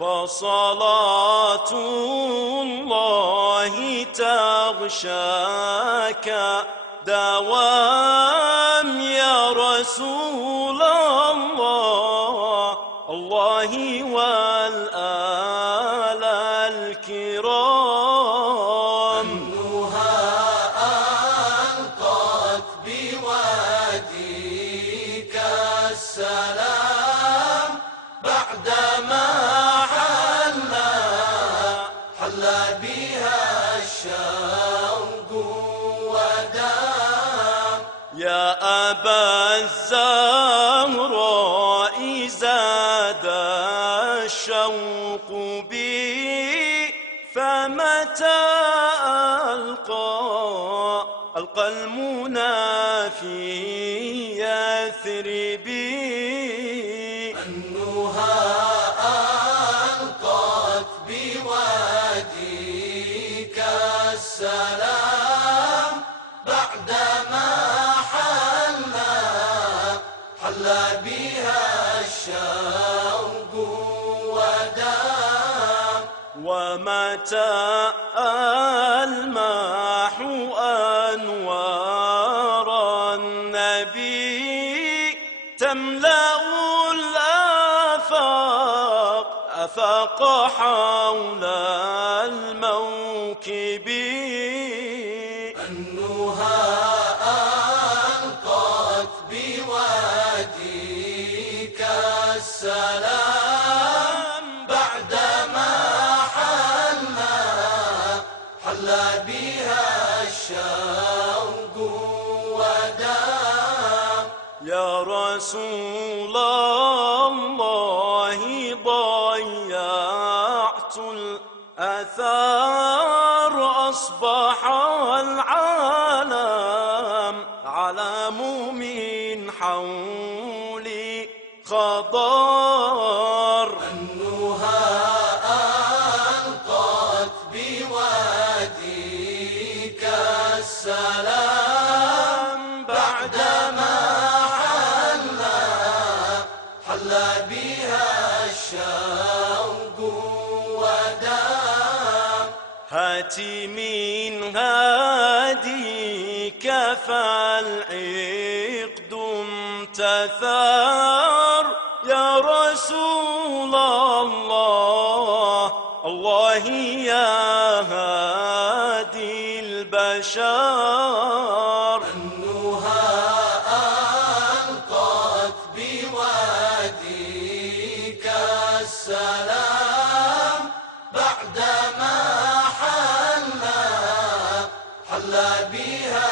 فصلاة الله تغشاك دوام يا رسول الله، الله والآل الكرام. أنها ألقت بواديك السلام بعدما حل بها الشوق ودام. يا أبا الزهراء زاد الشوق بي، فمتى ألقى المنى في يثربي. أنها ألقت بواديك السلام بعدما حل بها الشوق ودام. ومتى ألمح أنوار النبي تملأ الآفاق حول الموكب. أنها ألقت بواديك السلام بعدما حل بها الشوق ودام. يا رسول الله ضيعت الأثار، أصبح العالم من حولي خضار. أنها ألقت بواديك السلام بعدما حل بها الشوق ودام. هاتي من هاديك فالعقد امتثار، يا رسول الله، الله يا هادي البشر. أنها ألقت بواديك السلام بعدما حل بها